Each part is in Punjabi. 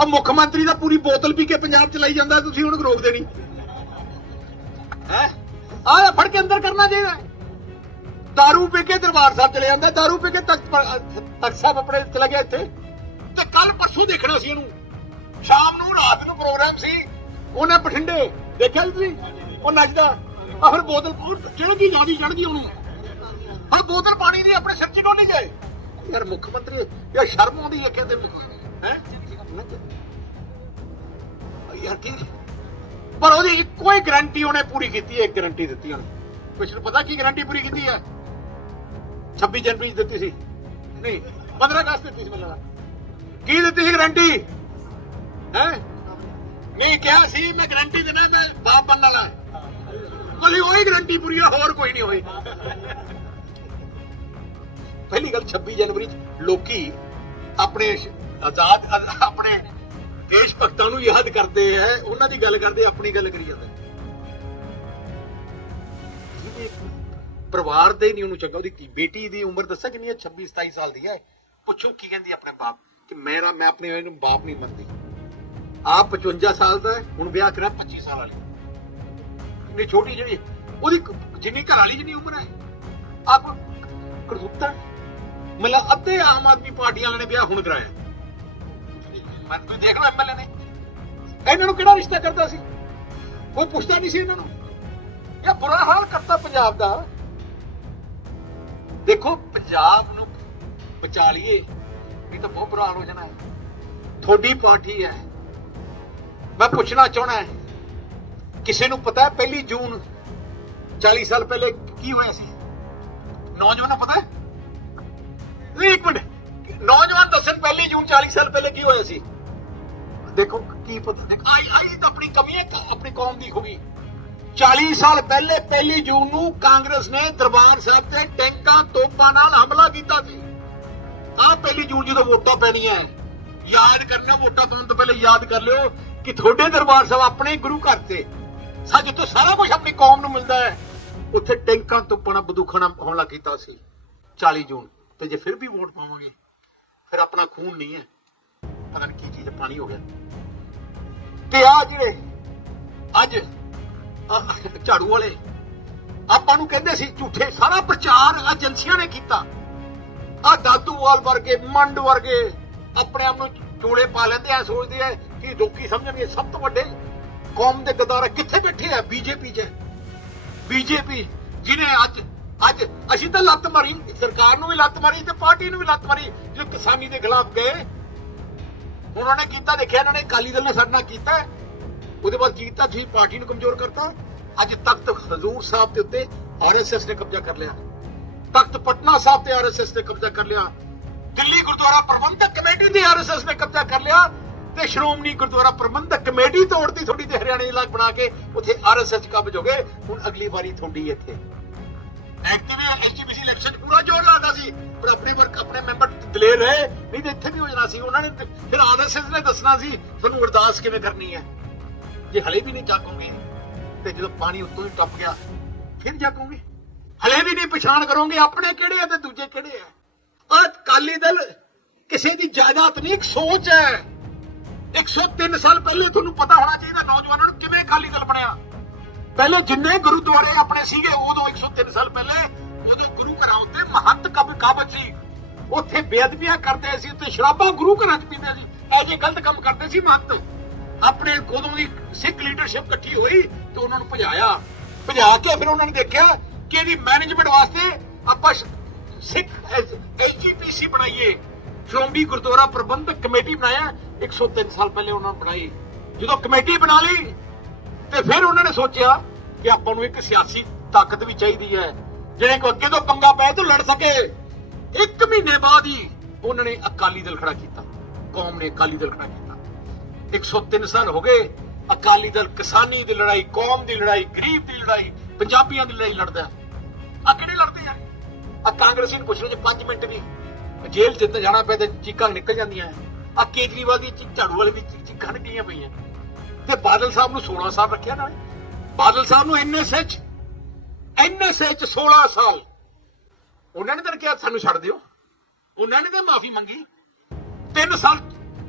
ਆ ਮੁੱਖ ਮੰਤਰੀ ਦਾ ਪੂਰੀ ਬੋਤਲ ਪੀ ਕੇ ਪੰਜਾਬ ਚਲਾਈ ਜਾਂਦਾ, ਤੁਸੀਂ ਹੁਣ ਰੋਕਦੇ ਨਹੀਂ। ਹੈ? ਆ ਫੜ ਕੇ ਅੰਦਰ ਕਰਨਾ ਚਾਹੀਦਾ। ਹੈ। ਪੀ ਕੇ ਦਰਬਾਰ ਸਾਹਿਬ ਚਲੇ ਜਾਂਦਾ ਦਾਰੂ ਪੀ ਕੇ ਤਖਤ ਸਾਹਿਬ ਆਪਣੇ ਚਲਾ ਗਿਆ ਇੱਥੇ। ਤੇ ਕੱਲ ਪਰਸੋਂ ਦੇਖਣਾ ਸੀ ਇਹਨੂੰ ਸ਼ਾਮ ਨੂੰ, ਰਾਤ ਨੂੰ ਪ੍ਰੋਗਰਾਮ ਸੀ। ਉਹਨੇ ਬਠਿੰਡੇ, ਦੇਖਿਆ ਤੁਸੀਂ? ਉਹ ਨੱਚਦਾ। ਆ ਫਿਰ ਬੋਤਲ ਚੜ ਗਈ ਚੜਦੀ ਚੜ ਉਹਨੂੰ। ਹਾਂ ਬੋਤਲ ਪਾਣੀ ਦੀ ਆਪਣੇ ਸਿਰ 'ਚ ਕਿਉਂ ਨਹੀਂ ਜਾਏ ਯਾਰ ਮੁੱਖ ਮੰਤਰੀ, ਯਾਰ ਸ਼ਰਮ ਆਉਂਦੀ ਹੈ ਕਹਿੰਦੇ ਹੈ? ਯਾਰ ਕੀ ਪਰ ਉਹਦੀ ਇੱਕੋ ਹੀ ਗਾਰੰਟੀ ਉਹਨੇ ਪੂਰੀ ਕੀਤੀ ਹੈ, ਇੱਕ ਗਾਰੰਟੀ ਦਿੱਤੀ ਉਹਨੇ। ਕੁਛ ਨੂੰ ਪਤਾ ਕੀ ਗਾਰੰਟੀ ਪੂਰੀ ਕੀਤੀ ਹੈ? 26 ਜਨਵਰੀ ਦਿੱਤੀ ਸੀ। ਨਹੀਂ 15 ਅਗਸਤ ਦਿੱਤੀ ਸੀ ਮੈਨੂੰ ਕੀ ਦਿੱਤੀ ਸੀ ਗਾਰੰਟੀ ਹੈ? ਨਹੀਂ, ਕਿਹਾ ਸੀ ਮੈਂ ਗਾਰੰਟੀ ਦੇਣਾ ਮੈਂ ਬਾਪ ਬਣਨ ਵਾਲਾ ਕੋਲੀ ਉਹੀ ਗਾਰੰਟੀ ਪੂਰੀ ਆ ਹੋਰ ਕੋਈ ਨਹੀਂ ਹੋਈ ਪਹਿਲੀ ਗੱਲ 26 ਜਨਵਰੀ 'ਚ ਲੋਕੀ ਆਪਣੇ ਆਜ਼ਾਦ ਆ- ਆਪਣੇ ਦੇਸ਼ ਭਗਤਾਂ ਨੂੰ ਯਾਦ ਕਰਦੇ ਐ ਉਹਨਾਂ ਦੀ ਗੱਲ ਕਰਦੇ, ਆਪਣੀ ਗੱਲ ਕਰੀ ਜਾਂਦੇ। ਪਰਿਵਾਰ ਦੇ ਨਹੀਂ, ਉਹਨੂੰ ਚੰਗਾ, ਉਹਦੀ ਬੇਟੀ ਦੀ ਉਮਰ ਦੱਸਿਆ ਕਿੰਨੀ ਹੈ? 26 27 ਸਾਲ ਦੀ ਹੈ। ਪੁੱਛੋ ਕੀ ਕਹਿੰਦੀ ਆਪਣੇ ਬਾਪ। ਕਿ ਮੇਰਾ, ਮੈਂ ਆਪਣੇ ਇਹਨੂੰ ਬਾਪ ਨਹੀਂ ਮੰਨਦੀ। ਆਪ 55 ਸਾਲ ਦਾ ਹੁਣ ਵਿਆਹ ਕਰਾ 25 ਸਾਲ ਵਾਲੀ। ਇੰਨੀ ਛੋਟੀ ਜਿਹੜੀ ਉਹਦੀ ਜਿੰਨੀ ਘਰ ਵਾਲੀ ਜਿੰਨੀ ਉਮਰ ਹੈ। ਆਪ ਕਰਤੂਤਾ। ਮਤਲਬ ਅੱਧੇ ਆਮ ਆਦਮੀ ਪਾਰਟੀ ਵਾਲਿਆਂ ਨੇ ਵਿਆਹ ਹੁਣ ਕਰਾਇਆ। ਮੈਂ ਤੁਸੀਂ ਦੇਖ ਲਓ ਐਮਐਲਏ ਨੇ। ਇਹਨਾਂ ਨੂੰ ਕਿਹੜਾ ਰਿਸ਼ਤਾ ਕਰਦਾ ਸੀ? ਕੋਈ ਪੁੱਛਦਾ ਨਹੀਂ ਸੀ ਇਹਨਾਂ ਨੂੰ। ਇਹ ਬੁਰਾ ਹਾਲ ਕਰਤਾ ਪੰਜਾਬ ਦਾ। ਦੇਖੋ, ਪੰਜਾਬ ਨੂੰ ਬਚਾ ਲਈਏ ਨਹੀਂ ਤਾਂ ਬਹੁਤ ਬੁਰਾ ਹਾਲ ਹੋ। ਜਾਣਾ ਹੈ ਤੁਹਾਡੀ ਪਾਰਟੀ ਹੈ। ਮੈਂ ਪੁੱਛਣਾ ਚਾਹਣਾ ਹੈ, ਕਿਸੇ ਨੂੰ ਪਤਾ ਹੈ ਪਹਿਲੀ ਜੂਨ 40 ਸਾਲ ਪਹਿਲੇ ਕੀ ਹੋਇਆ ਸੀ? ਨੌਜਵਾਨਾਂ ਪਤਾ ਹੈ? ਨਹੀਂ, ਇੱਕ ਮਿੰਟ। ਨੌਜਵਾਨ ਦੱਸਣ ਪਹਿਲੀ ਜੂਨ 40 ਸਾਲ ਪਹਿਲੇ ਕੀ ਹੋਇਆ ਸੀ? ਦੇਖੋ ਕੀ ਪਤਾ ਆਈ ਆਈ ਤਾਂ ਆਪਣੀ ਕਮੀ ਹੈ ਆਪਣੀ ਕੌਮ ਦੀ ਖੂਬੀ। 40 ਸਾਲ ਪਹਿਲੇ ਪਹਿਲੀ ਜੂਨ ਨੂੰ ਕਾਂਗਰਸ ਨੇ ਦਰਬਾਰ ਸਾਹਿਬ ਤੇ ਟੈਂਕਾਂ ਤੋਪਾਂ ਨਾਲ ਹਮਲਾ ਕੀਤਾ ਸੀ। ਆ ਪਹਿਲੀ ਜੂਨ ਜਦੋਂ ਵੋਟਾਂ ਪੈਣੀਆਂ ਯਾਦ ਕਰਨਾ ਵੋਟਾਂ ਪਾਉਣ ਤੋਂ ਪਹਿਲੇ ਯਾਦ ਕਰ ਲਿਓ ਕਿ ਤੁਹਾਡੇ ਦਰਬਾਰ ਸਾਹਿਬ ਆਪਣੇ ਗੁਰੂ ਘਰ ਤੇ ਸਾ ਜਿੱਥੋਂ ਸਾਰਾ ਕੁਝ ਆਪਣੀ ਕੌਮ ਨੂੰ ਮਿਲਦਾ ਹੈ ਉੱਥੇ ਟੈਂਕਾਂ ਤੋਪਾਂ ਨਾਲ ਹਮਲਾ ਕੀਤਾ ਸੀ 40 ਜੂਨ। ਤੇ ਜੇ ਫਿਰ ਵੀ ਵੋਟ ਪਾਵਾਂਗੇ ਫਿਰ ਆਪਣਾ ਖੂਨ ਨਹੀਂ ਹੈ ਪਤਾ ਨਹੀਂ ਕੀ ਚੀਜ਼ ਹੈ, ਪਾਣੀ ਹੋ ਗਿਆ। ਤੇ ਆ ਜਿਹੜੇ ਅੱਜ ਝਾੜੂ ਵਾਲੇ, ਆਪਾਂ ਨੂੰ ਕਹਿੰਦੇ ਸੀ ਝੂਠੇ, ਸਾਰਾ ਪ੍ਰਚਾਰ ਏਜੰਸੀਆਂ ਨੇ ਕੀਤਾ। ਆ ਦਾਦੂਵਾਲ ਵਰਗੇ, ਮੰਡ ਵਰਗੇ ਆਪਣੇ ਆਪ ਨੂੰ ਚੋਲੇ ਪਾ ਲੈਂਦੇ ਆ ਸੋਚਦੇ ਆ ਕਿ ਲੋਕੀ ਸਮਝਣਗੇ, ਸਭ ਤੋਂ ਵੱਡੇ ਕੌਮ ਦੇ ਗਦਾਰਾ ਕਿੱਥੇ ਬੈਠੇ ਆ ਬੀਜੇਪੀ 'ਚ? ਬੀਜੇਪੀ ਜਿਹਨੇ ਅੱਜ ਅੱਜ ਅਸੀਂ ਤਾਂ ਲੱਤ ਮਾਰੀ, ਸਰਕਾਰ ਨੂੰ ਵੀ ਲੱਤ ਮਾਰੀ ਤੇ ਪਾਰਟੀ ਨੂੰ ਵੀ ਲੱਤ ਮਾਰੀ, ਜੋ ਕਿਸਾਨੀ ਦੇ ਖਿਲਾਫ ਗਏ ਉਹਨਾਂ ਨੇ ਕੀਤਾ, ਦੇਖਿਆ ਇਹਨਾਂ ਨੇ, ਅਕਾਲੀ ਦਲ ਨੇ ਸਾਡੇ ਨਾਲ ਕੀਤਾ। ਉਹਦੇ ਬਾਅਦ ਕੀਤਾ, ਤੁਸੀਂ ਪਾਰਟੀ ਨੂੰ ਕਮਜ਼ੋਰ ਕਰਤਾ। ਅੱਜ ਤਖਤ ਹਜ਼ੂਰ ਸਾਹਿਬ ਦੇ ਉੱਤੇ ਆਰਐਸਐਸ ਨੇ ਕਬਜ਼ਾ ਕਰ ਲਿਆ। ਤਖਤ ਪਟਨਾ ਸਾਹਿਬ ਤੇ ਆਰਐਸਐਸ ਨੇ ਕਬਜ਼ਾ ਕਰ ਲਿਆ। ਦਿੱਲੀ ਗੁਰਦੁਆਰਾ ਪ੍ਰਬੰਧਕ ਕਮੇਟੀ ਦੇ ਆਰਐਸਐਸ ਨੇ ਕਬਜ਼ਾ ਕਰ ਲਿਆ। ਤੇ ਸ਼੍ਰੋਮਣੀ ਗੁਰਦੁਆਰਾ ਪ੍ਰਬੰਧਕ ਕਮੇਟੀ ਤੋੜਦੀ ਥੋੜੀ ਤੇ ਹਰਿਆਣੇ ਦੀ ਬਣਾ ਕੇ। ਉੱਥੇ ਆਰਐਸਐਸ ਕਬਜ਼ ਹੋ ਗਏ। ਹੁਣ ਅਗਲੀ ਵਾਰੀ ਤੁਹਾਡੀ ਇੱਥੇ। ਐਕਟਿਵ ਐਸਜੀਪੀਸੀ ਇਲੈਕਸ਼ਨ ਪੂਰਾ ਜੋਰ ਲਾਦਾ ਸੀ। ਪਰ ਆਪਣੇ ਵਰਕ ਆਪਣੇ ਮੈਂਬਰ ਦਲੇਰ ਰਹੇ। ਨਹੀਂ ਤੇ ਇੱਥੇ ਵੀ ਹੋ ਜਾਣਾ ਸੀ। ਉਹਨਾਂ ਨੇ ਫਿਰ ਆਰਐਸਐਸ ਨੇ ਦੱਸਣਾ ਸੀ, ਤੁਹਾਨੂੰ ਅਰਦਾਸ ਕਿਵੇਂ ਕਰਨੀ ਹੈ? ਜੇ ਹਲੇ ਵੀ ਨਹੀਂ ਜਾਗੋਗੇ ਤੇ ਜਦੋਂ ਪਾਣੀ ਉੱਤੋਂ ਹੀ ਟੱਪ ਗਿਆ, ਫਿਰ ਜਾਗੋਗੇ। ਹਲੇ ਵੀ ਨਹੀਂ ਪਛਾਣ ਕਰੋਗੇ ਆਪਣੇ ਕਿਹੜੇ ਆ ਤੇ ਦੂਜੇ ਕਿਹੜੇ ਆ। ਆਹ ਕਾਲੀ ਦਲ ਕਿਸੇ ਦੀ ਜਾਇਦਾਦ ਨਹੀਂ, ਇੱਕ ਸੋਚ ਹੈ। 103 ਸਾਲ ਪਹਿਲੇ ਤੁਹਾਨੂੰ ਪਤਾ ਹੋਣਾ ਚਾਹੀਦਾ ਨੌਜਵਾਨਾਂ ਨੂੰ ਕਿਵੇਂ ਅਕਾਲੀ ਦਲ ਬਣਿਆ। ਪਹਿਲੇ ਜਿੰਨੇ ਗੁਰਦੁਆਰੇ ਆਪਣੇ ਸੀਗੇ, ਉਦੋਂ 103 ਸਾਲ ਪਹਿਲੇ ਉਦੋਂ ਗੁਰੂ ਘਰਾਂ ਉੱਤੇ ਮਹੰਤ ਕਬ ਕਾਬਤ ਸੀ, ਉੱਥੇ ਬੇਅਦਬੀਆਂ ਕਰਦੇ ਸੀ ਤੇ ਸ਼ਰਾਬਾਂ ਗੁਰੂ ਘਰਾਂ 'ਚ ਪੀਂਦੇ ਸੀ, ਇਹ ਗਲਤ ਕੰਮ ਕਰਦੇ ਸੀ ਮਹੰਤ, ਆਪਣੇ ਉਦੋਂ ਦੀ ਸਿੱਖ ਲੀਡਰਸ਼ਿਪ ਇਕੱਠੀ ਹੋਈ ਤੇ ਉਹਨਾਂ ਨੂੰ ਭਜਾਇਆ। ਭਜਾ ਕੇ ਫਿਰ ਉਹਨਾਂ ਨੇ ਦੇਖਿਆ ਕਿ ਇਹਦੀ ਮੈਨੇਜਮੈਂਟ ਵਾਸਤੇ ਆਪਾਂ ਸ਼- ਸਿੱਖ ਐਜੀਪੀਸੀ ਬਣਾਈਏ। ਸ਼੍ਰੋਮਣੀ ਗੁਰਦੁਆਰਾ ਪ੍ਰਬੰਧਕ ਕਮੇਟੀ ਬਣਾਇਆ 103 ਸਾਲ ਪਹਿਲੇ ਉਹਨਾਂ ਨੇ ਬਣਾਈ। ਜਦੋਂ ਕਮੇਟੀ ਬਣਾ ਲਈ ਤੇ ਫਿਰ ਉਹਨਾਂ ਨੇ ਸੋਚਿਆ ਕਿ ਆਪਾਂ ਨੂੰ ਇੱਕ ਸਿਆਸੀ ਤਾਕਤ ਵੀ ਚਾਹੀਦੀ ਹੈ। ਜਿਹੜੇ ਕੋ ਅੱਗੇ ਤੋਂ ਪੰਗਾ ਪੈ ਤਾਂ ਲੜ ਸਕੇ। ਇੱਕ ਮਹੀਨੇ ਬਾਅਦ ਹੀ ਉਹਨਾਂ ਨੇ ਅਕਾਲੀ ਦਲ ਖੜਾ ਕੀਤਾ। ਕੌਮ ਨੇ ਅਕਾਲੀ ਦਲ ਖੜਾ ਕੀਤਾ। 103 ਸਾਲ ਹੋ ਗਏ, ਅਕਾਲੀ ਦਲ ਕਿਸਾਨੀ ਦੀ ਲੜਾਈ, ਕੌਮ ਦੀ ਲੜਾਈ, ਗਰੀਬ ਦੀ ਲੜਾਈ, ਪੰਜਾਬੀਆਂ ਦੀ ਲੜਾਈ ਲੜਦਾ ਆ ਕਿਹੜੇ ਲੜਦੇ ਆ? ਆ ਕਾਂਗਰਸੀ ਨੂੰ ਪੁੱਛ ਜੇ 5 ਮਿੰਟ ਵੀ ਜੇਲ੍ਹ ਜਿੱਤ ਜਾਣਾ ਪਿਆ ਤੇ ਚੀਕਾਂ ਨਿਕਲ ਜਾਂਦੀਆਂ। ਆ ਕੇਜਰੀਵਾਲ ਦੀ ਝਾੜੂ ਵਾਲੇ ਦੀ ਚੀਕਾਂ ਨਿਕਲੀਆਂ ਪਈਆਂ। ਤੇ ਬਾਦਲ ਸਾਹਿਬ ਨੂੰ 16 ਸਾਲ ਰੱਖਿਆ ਨਾਲੇ। ਬਾਦਲ ਸਾਹਿਬ ਨੂੰ ਐਨਐਸਏ ਚ ਐਨਐਸਏ ਚ 16 ਸਾਲ। ਉਹਨਾਂ ਨੇ ਤਾਂ ਕਿਹਾ ਸਾਨੂੰ ਛੱਡ ਦਿਓ। ਉਹਨਾਂ ਨੇ ਤਾਂ ਮਾਫੀ ਮੰਗੀ। 3 ਸਾਲ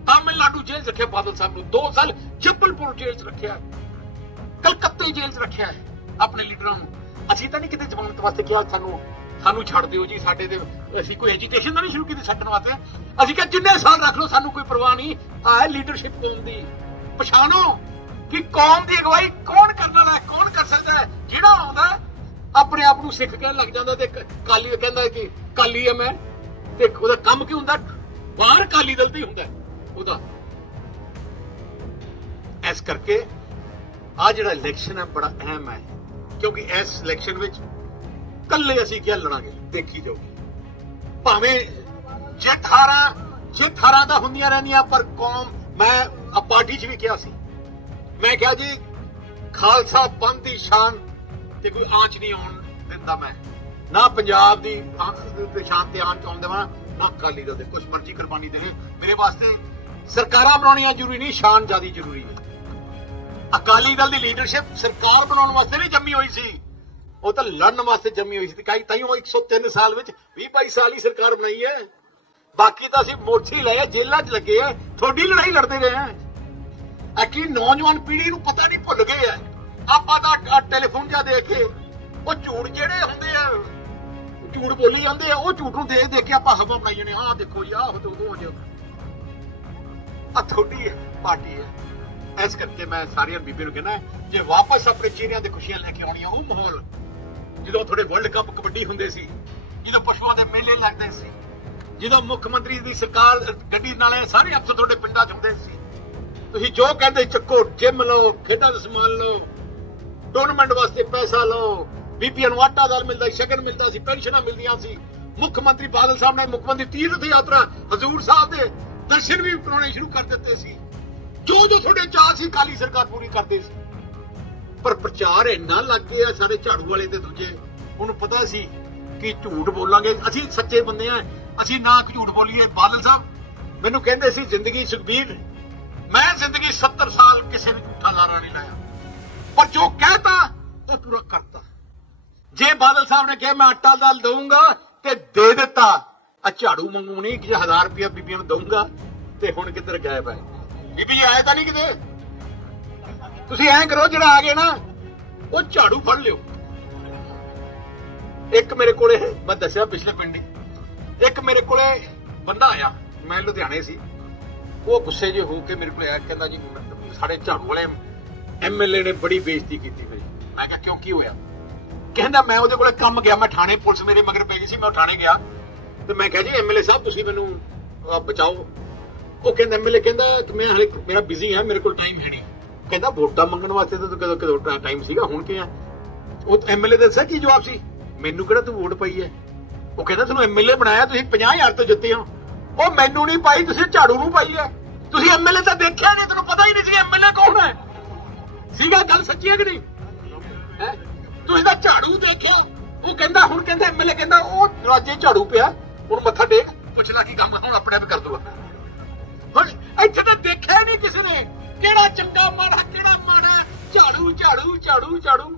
ਤਾਮਿਲਨਾਡੂ ਜੇਲ੍ਹ 'ਚ ਰੱਖਿਆ ਬਾਦਲ ਸਾਹਿਬ ਨੂੰ। 2 ਸਾਲ ਜੱਬਲਪੁਰ ਜੇਲ੍ਹ 'ਚ ਰੱਖਿਆ। ਕਲਕੱਤੇ ਜੇਲ੍ਹ 'ਚ ਰੱਖਿਆ ਆਪਣੇ ਲੀਡਰਾਂ ਨੂੰ। ਅਸੀਂ ਤਾਂ ਨਹੀਂ ਕਿਤੇ ਜ਼ਮਾਨਤ ਵਾਸਤੇ ਕਿਹਾ ਸਾਨੂੰ ਸਾਨੂੰ ਛੱਡ ਦਿਓ ਜੀ, ਸਾਡੇ ਦੇ ਅਸੀਂ ਕੋਈ ਐਜੀਟੇਸ਼ਨ ਤਾਂ ਨਹੀਂ ਸ਼ੁਰੂ ਕੀਤੀ ਛੱਡਣ ਵਾਸਤੇ। ਅਸੀਂ ਕਿਹਾ ਜਿੰਨੇ ਸਾਲ ਰੱਖ ਲਓ, ਸਾਨੂੰ ਕੋਈ ਪਰਵਾਹ ਨਹੀਂ। ਆ ਲੀਡਰਸ਼ਿਪ ਕੌਮ ਦੀ। ਪਛਾਣੋ। ਕਿ ਕੌਮ ਦੀ ਅਗਵਾਈ ਕੌਣ ਕਰਨ ਵਾਲਾ ਹੈ, ਕੌਣ ਕਰ ਸਕਦਾ ਹੈ? ਜਿਹੜਾ ਆਉਂਦਾ ਆਪਣੇ ਆਪ ਨੂੰ ਸਿੱਖ ਕਹਿਣ ਲੱਗ ਜਾਂਦਾ ਤੇ ਕ- ਕਾਲੀ ਕਹਿੰਦਾ ਕਿ ਕਾਲੀ ਹੈ ਮੈਂ। ਤੇ ਉਹਦਾ ਕੰਮ ਕੀ ਹੁੰਦਾ? ਬਾਹਰ ਕਾਲੀ ਦਲ ਤੇ ਹੁੰਦਾ ਉਹਦਾ। ਇਸ ਕਰਕੇ ਆ ਜਿਹੜਾ ਇਲੈਕਸ਼ਨ ਹੈ, ਬੜਾ ਅਹਿਮ ਹੈ, ਕਿਉਂਕਿ ਇਸ ਇਲੈਕਸ਼ਨ ਵਿੱਚ ਕੱਲੇ ਅਸੀਂ ਕੀ ਲੜਾਂਗੇ? ਦੇਖੀ ਜਾਊਗੀ। ਭਾਵੇਂ ਜਿੱਤ ਹਾਰਾਂ ਜਿੱਤ ਹਾਰਾਂ ਤਾਂ ਹੁੰਦੀਆਂ ਰਹਿੰਦੀਆਂ, ਪਰ ਕੌਮ, ਮੈਂ ਪਾਰਟੀ 'ਚ ਵੀ ਕਿਹਾ ਸੀ ਮੈਂ ਕਿਹਾ ਜੀ ਖਾਲਸਾ ਪੰਥ ਦੀ ਸ਼ਾਨ ਤੇ ਕੋਈ ਆਂਚ ਨਹੀਂ ਆਉਣ ਦਿੰਦਾ ਮੈਂ। ਨਾ ਪੰਜਾਬ ਦੀ ਸ਼ਾਨ ਤੇ ਆਂਚ ਆਉਣ ਦੇਵਾਂ ਨਾ ਅਕਾਲੀ ਦਲ ਦੇ। ਕੁਝ ਮਰਜ਼ੀ ਕੁਰਬਾਨੀ ਦੇਵੇ। ਮੇਰੇ ਵਾਸਤੇ ਸਰਕਾਰਾਂ ਬਣਾਉਣੀਆਂ ਜ਼ਰੂਰੀ ਨਹੀਂ ਸ਼ਾਨ ਜ਼ਿਆਦਾ ਜ਼ਰੂਰੀ ਹੈ। ਅਕਾਲੀ ਦਲ ਦੀ ਲੀਡਰਸ਼ਿਪ ਸਰਕਾਰ ਬਣਾਉਣ ਵਾਸਤੇ ਨਹੀਂ ਜੰਮੀ ਹੋਈ ਸੀ। ਉਹ ਤਾਂ ਲੜਨ ਵਾਸਤੇ ਜੰਮੀ ਹੋਈ ਸੀ। ਤੇ ਕਾਈ ਤਾਈਓ 103 ਸਾਲ ਵਿੱਚ 20 22 ਸਾਲ ਹੀ ਸਰਕਾਰ ਬਣਾਈ ਹੈ। ਬਾਕੀ ਤਾਂ ਅਸੀਂ ਮੋਰਚੇ ਲਏ ਆ, ਜੇਲ੍ਹਾਂ 'ਚ ਲੱਗੇ ਆ। ਤੁਹਾਡੀ ਲੜਾਈ ਲੜਦੇ ਰਹੇ ਆ। ਐਕਚੁਅਲੀ ਨੌਜਵਾਨ ਪੀੜ੍ਹੀ ਨੂੰ ਪਤਾ ਨਹੀਂ ਭੁੱਲ ਗਏ ਆ ਆਪਾਂ ਤਾਂ ਟੈਲੀਫੋਨ ਜਾਂ ਦੇਖ ਕੇ, ਉਹ ਝੂਠ ਜਿਹੜੇ ਹੁੰਦੇ ਆ, ਝੂਠ ਬੋਲੀ ਜਾਂਦੇ ਆ, ਉਹ ਝੂਠ ਨੂੰ ਦੇਖ ਦੇਖ ਕੇ ਆਪਾਂ ਹਵਾ ਬਣਾਈ ਜਾਂਦੇ ਆਹ ਦੇਖੋ ਜੀ, ਆਹ ਹੋ ਦੋ ਹੋ ਆ ਤੁਹਾਡੀ ਪਾਰਟੀ ਹੈ ਇਸ ਕਰਕੇ ਮੈਂ ਸਾਰੀਆਂ ਬੀਬੀਆਂ ਨੂੰ ਕਹਿੰਦਾ, ਜੇ ਵਾਪਸ ਆਪਣੇ ਚਿਹਰਿਆਂ ਦੇ ਖੁਸ਼ੀਆਂ ਲੈ ਕੇ ਆਉਣੀਆਂ ਉਹ ਮਾਹੌਲ। ਜਦੋਂ ਤੁਹਾਡੇ ਵਰਲਡ ਕੱਪ ਕਬੱਡੀ ਹੁੰਦੇ ਸੀ, ਜਦੋਂ ਪਸ਼ੂਆਂ ਦੇ ਮੇਲੇ ਲੱਗਦੇ ਸੀ, ਜਦੋਂ ਮੁੱਖ ਮੰਤਰੀ ਦੀ ਸਰਕਾਰ, ਗੱਡੀ ਨਾਲੇ ਸਾਰੇ ਅਫਸਰ ਤੁਹਾਡੇ ਪਿੰਡਾਂ 'ਚ ਹੁੰਦੇ ਸੀ ਤੁਸੀਂ ਜੋ ਕਹਿੰਦੇ ਚੱਕੋ ਜਿਮ ਲਓ, ਖੇਡਾਂ ਦਾ ਸਮਾਨ ਲਓ ਟੂਰਨਾਮੈਂਟ ਵਾਸਤੇ ਪੈਸਾ ਲਓ, ਬੀਬੀਆਂ ਨੂੰ ਆਟਾ ਦਾਲ ਮਿਲਦਾ ਸੀ, ਸ਼ਗਨ ਮਿਲਦਾ ਸੀ, ਪੈਨਸ਼ਨਾਂ ਮਿਲਦੀਆਂ ਸੀ। ਮੁੱਖ ਮੰਤਰੀ ਬਾਦਲ ਸਾਹਿਬ ਨੇ ਮੁੱਖ ਮੰਤਰੀ ਤੀਰਥ ਯਾਤਰਾ ਹਜ਼ੂਰ ਸਾਹਿਬ ਦੇ ਦਰਸ਼ਨ ਵੀ ਕਰਾਉਣੇ ਸ਼ੁਰੂ ਕਰ ਦਿੱਤੇ ਸੀ। ਜੋ ਜੋ ਤੁਹਾਡੇ ਚਾਹ ਸੀ ਕਾਲੀ ਸਰਕਾਰ ਪੂਰੀ ਕਰਦੇ ਸੀ। ਪਰ ਪ੍ਰਚਾਰ ਇੰਨਾ ਲੱਗ ਗਿਆ ਸਾਰੇ ਝਾੜੂ ਵਾਲੇ ਤੇ ਦੂਜੇ, ਉਹਨੂੰ ਪਤਾ ਸੀ ਕਿ ਝੂਠ ਬੋਲਾਂਗੇ। ਅਸੀਂ ਸੱਚੇ ਬੰਦੇ ਆ ਅਸੀਂ ਨਾ ਝੂਠ ਬੋਲੀਏ। ਬਾਦਲ ਸਾਹਿਬ, ਮੈਨੂੰ ਕਹਿੰਦੇ ਸੀ, ਜ਼ਿੰਦਗੀ ਸੁਖਬੀਰ ਮੈਂ ਜ਼ਿੰਦਗੀ 70 ਸਾਲ ਕਿਸੇ ਨੂੰ ਝੂਠਾ ਲਾਰਾ ਨਹੀਂ ਲਾਇਆ। ਪਰ ਜੋ ਕਹਿਤਾ, ਉਹ ਪੂਰਾ ਕਰਤਾ। ਜੇ ਬਾਦਲ ਸਾਹਿਬ ਨੇ ਕਿਹਾ, ਮੈਂ ਆਟਾ ਦਾਲ ਦਊਂਗਾ ਤੇ ਦੇ ਦਿੱਤਾ ਆ ਝਾੜੂ ਮੰਗੂ ਨਹੀਂ ਕਿ 1000 ਰੁਪਇਆ ਬੀਬੀਆਂ ਨੂੰ ਦਊਂਗਾ ਤੇ ਹੁਣ ਕਿੱਧਰ ਗਾਇਬ ਹੈ? ਬੀਬੀ ਆਏ ਤਾਂ ਨਹੀਂ ਕਿਤੇ? ਤੁਸੀਂ ਐਂ ਕਰੋ, ਜਿਹੜਾ ਆ ਗਿਆ ਨਾ, ਉਹ ਝਾੜੂ ਫੜ ਲਿਓ। ਇੱਕ ਮੇਰੇ ਕੋਲੇ, ਮੈਂ ਦੱਸਿਆ ਪਿਛਲੇ ਪਿੰਡ ਇੱਕ ਮੇਰੇ ਕੋਲੇ ਬੰਦਾ ਆਇਆ, ਮੈਂ ਲੁਧਿਆਣੇ ਸੀ। ਉਹ ਗੁੱਸੇ ਜੇ ਹੋ ਕੇ ਮੇਰੇ ਕੋਲ ਆਇਆ, ਕਹਿੰਦਾ ਜੀ ਸਾਡੇ ਝਾੜੂ ਵਾਲੇ ਐਮਐਲਏ ਨੇ ਬੜੀ ਬੇਇੱਜ਼ਤੀ ਕੀਤੀ ਮੇਰੀ ਮੈਂ ਕਿਹਾ, ਕਿਉਂ, ਕੀ ਹੋਇਆ? ਕਹਿੰਦਾ, ਮੈਂ ਉਹਦੇ ਕੋਲੇ ਕੰਮ ਗਿਆ, ਮੈਂ ਥਾਣੇ ਪੁਲਿਸ ਮੇਰੇ ਮਗਰ ਪੈ ਗਈ ਸੀ, ਮੈਂ ਥਾਣੇ ਗਿਆ। ਤੇ ਮੈਂ ਕਿਹਾ ਜੀ ਐਮਐਲਏ ਸਾਹਿਬ, ਤੁਸੀਂ ਮੈਨੂੰ ਬਚਾਓ। ਉਹ ਕਹਿੰਦਾ ਐਮਐਲਏ ਕਹਿੰਦਾ, ਕਿ ਮੈਂ ਹਲੇ ਮੇਰਾ ਬਿਜ਼ੀ ਹੈ ਮੇਰੇ ਕੋਲ ਟਾਈਮ ਹੈ ਨਹੀਂ। ਕਹਿੰਦਾ, ਵੋਟਾਂ ਮੰਗਣ ਵਾਸਤੇ ਤਾਂ ਕਦੋਂ ਕਦੋਂ ਟਾਈਮ ਸੀਗਾ, ਹੁਣ ਕੀ ਆ? ਉਹ ਐਮਐਲਏ ਦੱਸਿਆ ਕੀ ਜਵਾਬ ਸੀ? ਮੈਨੂੰ ਕਿਹੜਾ ਤੂੰ ਵੋਟ ਪਾਈ ਹੈ? ਉਹ ਕਹਿੰਦਾ ਤੁਹਾਨੂੰ ਐਮਐਲਏ ਬਣਾਇਆ, ਤੁਸੀਂ 50000 ਤੋਂ ਜਿੱਤੇ ਹੋ। ਉਹ ਮੈਨੂੰ ਨਹੀਂ ਪਾਈ, ਤੁਸੀਂ ਝਾੜੂ ਨੂੰ ਪਾਈ ਹੈ ਤੁਸੀਂ ਐਮਐਲਏ ਤਾਂ ਦੇਖਿਆ ਨਹੀਂ ਤੁਹਾਨੂੰ ਪਤਾ ਹੀ ਨਹੀਂ ਸੀ ਐਮਐਲਏ ਕੌਣ ਹੈ ਸੀਗਾ ਗੱਲ ਸੱਚੀ ਹੈ ਕਿ ਨਹੀਂ? ਤੁਸੀਂ ਤਾਂ ਝਾੜੂ ਦੇਖਿਆ। ਉਹ ਕਹਿੰਦਾ, ਹੁਣ ਕਹਿੰਦਾ ਐਮਐਲਏ ਕਹਿੰਦਾ ਉਹ ਦਰਵਾਜ਼ੇ ਝਾੜੂ ਪਿਆ। ਹੁਣ ਮੱਥਾ ਟੇਕ, ਪੁੱਛ ਕੀ ਕੰਮ ਹੁਣ ਆਪਣੇ ਆਪ ਕਰ ਦੂਗਾ। ਹੁਣ ਇੱਥੇ ਤਾਂ ਦੇਖਿਆ ਹੀ ਨਹੀਂ ਕਿਸੇ ਨੇ ਕਿਹੜਾ ਚੰਗਾ ਮਾੜਾ, ਕਿਹੜਾ ਮਾੜਾ। ਝਾੜੂ ਝਾੜੂ ਝਾੜੂ ਝਾੜੂ।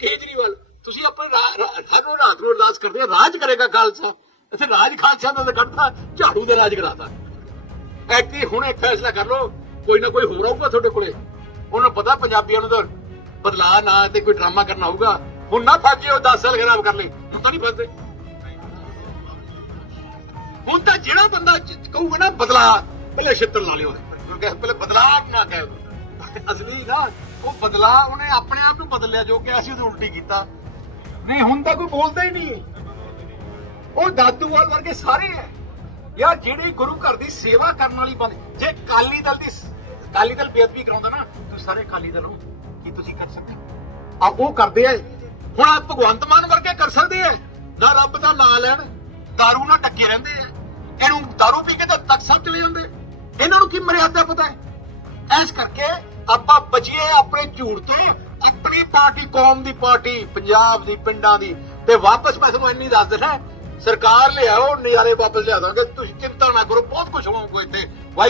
ਕੇਜਰੀਵਾਲ, ਤੁਸੀਂ ਆਪਣੇ ਹਰ ਰਾਤ ਨੂੰ ਅਰਦਾਸ ਕਰਦੇ ਹੋ ਰਾਜ ਕਰੇਗਾ ਖਾਲਸਾ। ਇੱਥੇ ਰਾਜ ਖਾਲਸਾ ਦਾ ਕੱਢਤਾ, ਝਾੜੂ ਦੇ ਰਾਜ ਕਰਾਤਾ ਐਕਟੀ ਹੁਣ ਇੱਕ ਫੈਸਲਾ ਕਰ ਲਓ, ਕੋਈ ਨਾ ਕੋਈ ਹੋਰ ਆਊਗਾ ਤੁਹਾਡੇ ਕੋਲੇ। ਉਹਨਾਂ ਪਤਾ ਪੰਜਾਬੀਆਂ ਨੂੰ ਤਾਂ ਬਦਲਾ ਨਾ ਤੇ ਕੋਈ ਡਰਾਮਾ ਕਰਨਾ ਹੋਊਗਾ। ਹੁਣ ਨਾ ਫਸ ਜਿਓ 10 ਸਾਲ ਖਰਾਬ ਕਰ ਲਈ ਹੁਣ ਤਾਂ ਨਹੀਂ ਫਸਦੇ। ਹੁਣ ਤਾਂ ਜਿਹੜਾ ਬੰਦਾ ਕਹੂਗਾ ਨਾ ਬਦਲਾ ਪਹਿਲੇ ਛਿੱਤਰ ਲਾ ਲਿਓ। ਕਿਉਂਕਿ ਪਹਿਲੇ ਬਦਲਾ ਨਾ ਕਹਿ ਅਸਲੀ ਨਾ, ਉਹ ਬਦਲਾ ਉਹਨੇ ਆਪਣੇ ਆਪ ਨੂੰ ਬਦਲਿਆ, ਜੋ ਕਿ ਅਸੀਂ ਉਹਦੇ ਉਲਟੀ ਕੀਤਾ। ਨਹੀਂ, ਹੁਣ ਤਾਂ ਕੋਈ ਬੋਲਦਾ ਹੀ ਨਹੀਂ। ਉਹ ਦਾਦੂਵਾਲ ਵਰਗੇ ਸਾਰੇ ਹੈ ਯਾਰ ਜਿਹੜੇ ਗੁਰੂ ਘਰ ਦੀ ਸੇਵਾ ਕਰਨ ਵਾਲੀ ਬੰਦੇ ਜੇ ਕਾਲੀ ਦਲ ਦੀ ਕਾਲੀ ਦਲ ਬੇਅਦਬੀ ਕਰਾਉਂਦਾ ਨਾ ਤੁਸੀਂ ਸਾਰੇ ਕਾਲੀ ਦਲ ਹੋ ਕੀ ਤੁਸੀਂ ਕਰ ਸਕਦੇ ਆ ਉਹ ਕਰਦੇ ਆ ਹੁਣ ਆ ਭਗਵੰਤ ਮਾਨ ਵਰਗੇ ਕਰ ਸਕਦੇ ਆ ਨਾ ਰੱਬ ਦਾ ਨਾਂ ਲੈਣ दारू ਨਾਲ ਟੱਕੇ ਰਹਿੰਦੇ ਆ ਇਹਨੂੰ दारू ਪੀ ਕੇ ਤਾਂ ਤੱਕ ਸਭ ਚਲੇ ਜਾਂਦੇ ਇਹਨਾਂ ਨੂੰ ਕੀ ਮਰਿਆਦਾ ਪਤਾ ਹੈ ਇਸ ਕਰਕੇ ਆਪਾਂ ਬਚੀਏ ਆਪਣੇ ਝੂਠ ਤੋਂ ਆਪਣੀ ਪਾਰਟੀ ਕੌਮ ਦੀ ਪਾਰਟੀ ਪੰਜਾਬ ਦੀ ਪਿੰਡਾਂ ਦੀ ਤੇ ਵਾਪਸ ਮੈਂ ਤੁਹਾਨੂੰ ਇੰਨੀ ਦੱਸ ਦੇਣਾ ਸਰਕਾਰ ਲਿਆਓ ਨਜ਼ਾਰੇ ਵਾਪਸ ਲਿਆ ਦਾਂਗੇ। ਤੁਸੀਂ ਚਿੰਤਾ ਨਾ ਕਰੋ, ਬਹੁਤ ਕੁਝ ਹੋਊਗਾ ਇੱਥੇ। ਵਾਹਿਗੁਰੂ